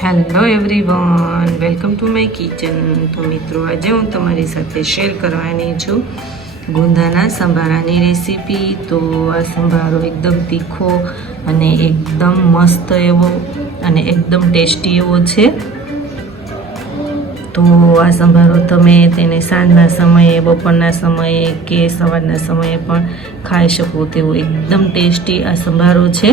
Hello everyone welcome to my kitchen તો મિત્રો, આજે હું તમારી સાથે શેર કરવાની છું ગુંદાના સંભારાની રેસીપી તો આ સંભારો એકદમ તીખો અને એકદમ મસ્ત એવો અને એકદમ ટેસ્ટી એવો છે. તો આ સંભારો તમે તેને સાંજના સમયે, બપોરના સમયે કે સવારના સમયે પણ ખાઈ શકો તેવો એકદમ ટેસ્ટી આ સંભારો છે.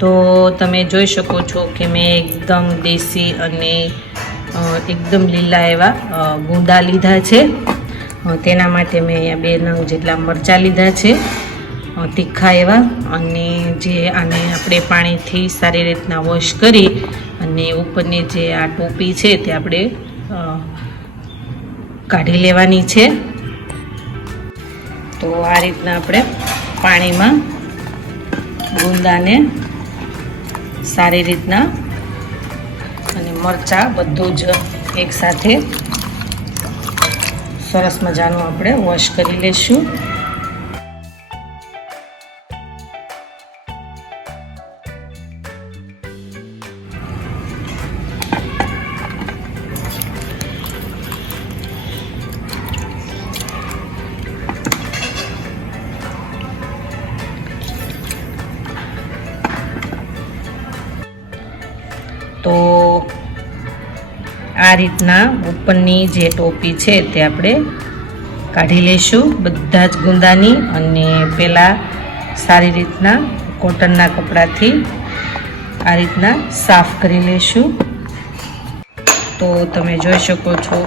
તો તમે જોઈ શકો છો કે મેં એકદમ દેશી અને એકદમ લીલા એવા ગુંદા લીધા છે. તેના માટે મેં અહીંયા બે નંગ જેટલા મરચાં લીધા છે. તીખા એવા. અને જે આને આપણે પાણીથી સારી રીતના વોશ કરી અને ઉપરની જે આ ટોપી છે તે આપણે કાઢી લેવાની છે. તો આ રીતના આપણે પાણીમાં ગુંદાને સારી રીતના અને મરચાં બધું જ એકસાથે સરસ મજાનું આપણે વોશ કરી લઈશું. તો આ રીતના ઉપરની જે ટોપી છે તે આપણે કાઢી લઈશું. બધા જ ગુંદાની અને પહેલાં સારી રીતના કોટનના કપડાથી આ રીતના સાફ કરી લઈશું. તો તમે જોઈ શકો છો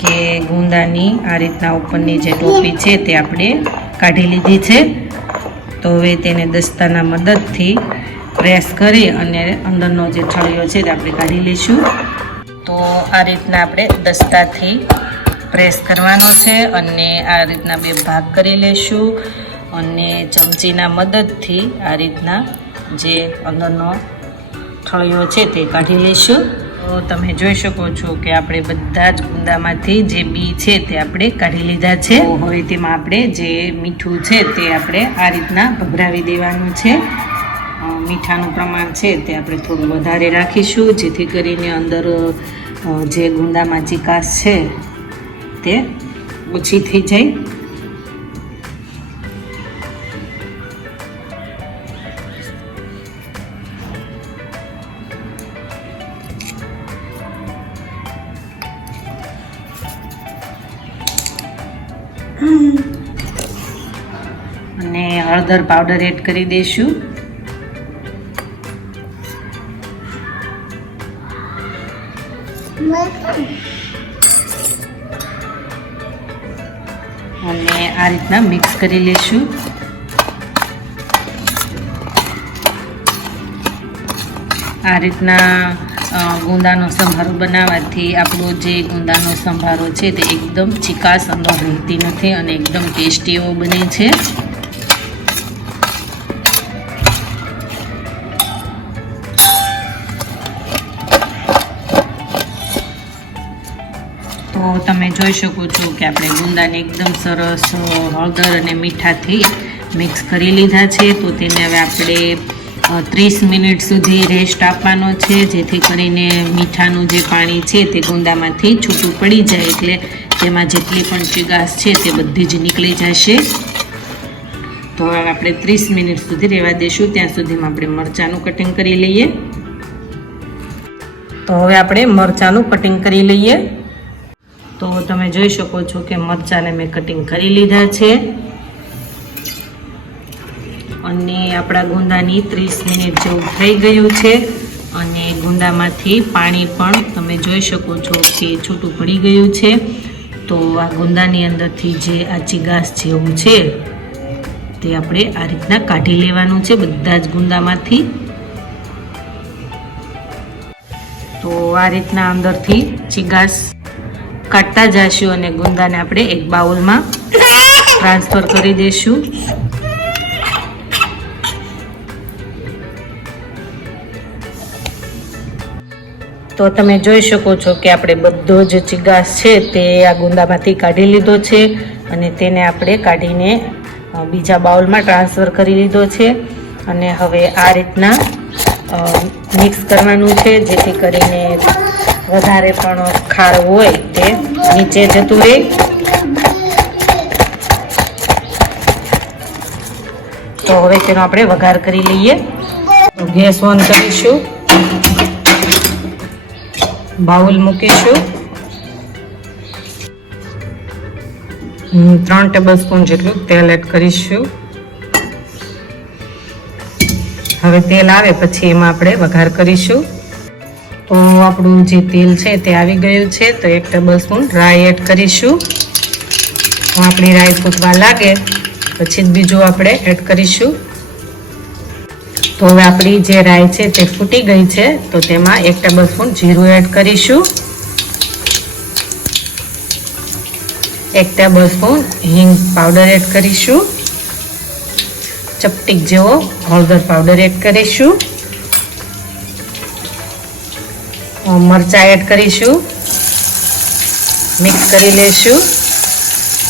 કે ગુંદાની આ રીતના ઉપરની જે ટોપી છે તે આપણે કાઢી લીધી છે. તો હવે તેને દસ્તાના મદદથી પ્રેસ કરી અને અંદરનો જે થળિયો છે તે આપણે કાઢી લઈશું. તો આ રીતના આપણે દસ્તાથી પ્રેસ કરવાનો છે અને આ રીતના બે ભાગ કરી લઈશું. અને ચમચીના મદદથી આ રીતના જે અંદરનો થળિયો છે તે કાઢી લઈશું. તો તમે જોઈ શકો છો કે આપણે બધા જ ગુંદામાંથી જે બી છે તે આપણે કાઢી લીધા છે. હવે તેમાં આપણે જે મીઠું છે તે આપણે આ રીતના ભભરાવી દેવાનું છે. મીઠાનું પ્રમાણ છે તે આપણે થોડું વધારે રાખીશું, જેથી કરીને અંદર જે ગુંદામાં ચિકાસ છે તે ઓછી થઈ જાય. અને હળદર પાવડર એડ કરી દઈશું. અને આ રીતના મિક્સ કરી લઈશું આ રીતના ગુંદાનો સંભારો બનાવવાથી આપણો જે ગુંદાનો સંભારો છે તે એકદમ ચિકાસ અંદર રહેતી નથી અને એકદમ ટેસ્ટી એવો બને છે. તો તમે જોઈ શકો છો કે આપણે ગુંદાને એકદમ સરસ હળદર અને મીઠાથી મિક્સ કરી લીધા છે. તો તેને હવે આપણે ત્રીસ મિનિટ સુધી રેસ્ટ આપવાનો છે, જેથી કરીને મીઠાનું જે પાણી છે તે ગુંદામાંથી છૂટું પડી જાય એટલે તેમાં જેટલી પણ ચિગાસ છે તે બધી જ નીકળી જશે. તો હવે આપણે ત્રીસ મિનિટ સુધી રહેવા દઈશું ત્યાં સુધીમાં આપણે મરચાંનું કટિંગ કરી લઈએ. તો હવે આપણે મરચાંનું કટિંગ કરી લઈએ. તો તમે જોઈ શકો છો કે મરચાંને મેં કટિંગ કરી લીધા છે. અને આપણા ગુંદાની ત્રીસ મિનિટ જેવું થઈ ગયું છે. અને ગુંદામાંથી પાણી પણ તમે જોઈ શકો છો કે છૂટું પડી ગયું છે. તો આ ગુંદાની અંદરથી જે આ ચિગાસ જેવું છે, તે આપણે આ રીતના કાઢી લેવાનું છે બધા જ ગુંદામાંથી. તો આ રીતના અંદરથી ચીગાસ કાઢતા જઈશું અને ગુંદાને આપણે એક બાઉલમાં ટ્રાન્સફર કરી દઈશું તો તમે જોઈ શકો છો કે આપણે બધો જ ચિગાસ છે તે આ ગુંદામાંથી કાઢી લીધો છે અને તેને આપણે કાઢીને બીજા બાઉલમાં ટ્રાન્સફર કરી લીધો છે. અને હવે આ રીતના મિક્સ કરવાનું છે જેથી કરીને વધારે પણ ખાર હોય તે નીચે જતું રહે. તો હવે તેનો આપણે વઘાર કરી લઈએ. ગેસ ઓન કરીશું. બાઉલ મૂકીશું. ત્રણ ટેબલ સ્પૂન જેટલું તેલ એડ કરીશું. હવે તેલ આવે પછી એમાં આપણે વઘાર કરીશું. તો આપણું જે તેલ છે તે આવી ગયું છે, તો એક ટેબલ સ્પૂન રાઈ એડ કરીશું આપણી રાઈ ફૂટવા લાગે, પછી જ બીજું આપણે એડ કરીશું. તો હવે આપણી જે રાઈ છે તે ફૂટી ગઈ છે, તો તેમાં એક ટેબલ સ્પૂન જીરું એડ કરીશું. એક ટેબલ સ્પૂન હિંગ પાવડર એડ કરીશું. ચપટીક જેવો હળદર પાવડર એડ કરીશું. મરચાં એડ કરીશું. મિક્સ કરી લેશું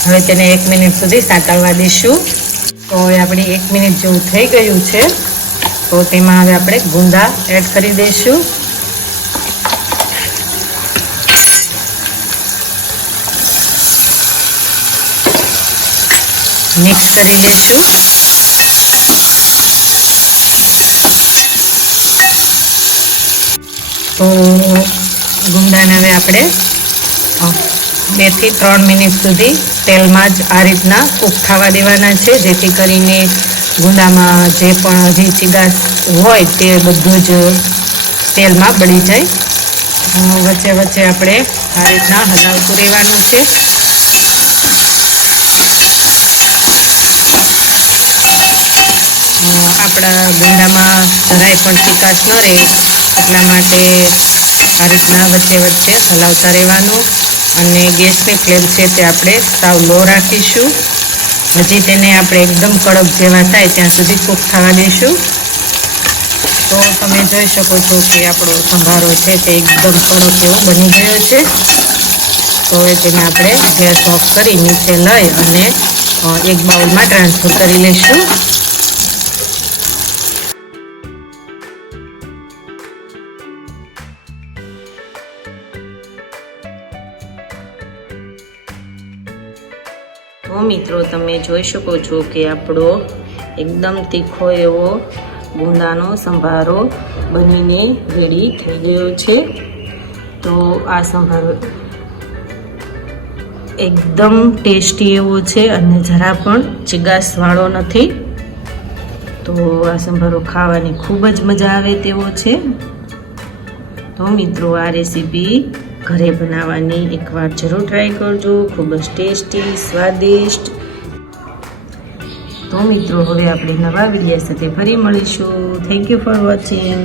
હવે તેને એક મિનિટ સુધી સાંકળવા દઈશું. તો હવે આપણી એક મિનિટ જેવું થઈ ગયું છે. તો તેમાં હવે આપણે ગુંદા એડ કરી દઈશું. મિક્સ કરી લઈશું. તો ગુંદાને હવે આપણે બેથી ત્રણ મિનિટ સુધી તેલમાં જ આ રીતના કૂક થવા દેવાના છે, જેથી કરીને ગુંદામાં જે પણ હજી ચીગાસ હોય તે બધું જ તેલમાં બળી જાય. વચ્ચે વચ્ચે આપણે આ રીતના હલાવતું રહેવાનું છે. આપણા ગુંદામાં જરાય પણ ચીકાશ ન રહે. એટલા માટે આ રીતના વચ્ચે વચ્ચે હલાવતા રહેવાનું અને ગેસની ફ્લેમ છે તે આપણે સાવ લો રાખીશું. હજી તેને આપણે એકદમ કડક જેવા થાય ત્યાં સુધી કૂક થવા દઈશું. તો તમે જોઈ શકો છો કે આપણો સંભારો છે તે એકદમ કડક એવો બની ગયો છે. તો તેને આપણે ગેસ ઓફ કરી નીચે લઈ અને એક બાઉલમાં ટ્રાન્સફર કરી લઈશું. તો મિત્રો, તમે જોઈ શકો છો કે આપણો એકદમ તીખો એવો ગુંદાનો સંભારો બનીને રેડી થઈ ગયો છે. તો આ સંભારો એકદમ ટેસ્ટી એવો છે અને જરા પણ ચિગાસવાળો નથી. તો આ સંભારો ખાવાની ખૂબ જ મજા આવે તેવો છે. તો મિત્રો, આ રેસીપી ઘરે બનાવવાની એકવાર જરૂર ટ્રાય કરજો. ખૂબ જ ટેસ્ટી, સ્વાદિષ્ટ. તો મિત્રો, હવે આપણે નવા વિડીયા સાથે ફરી મળીશું. Thank you for watching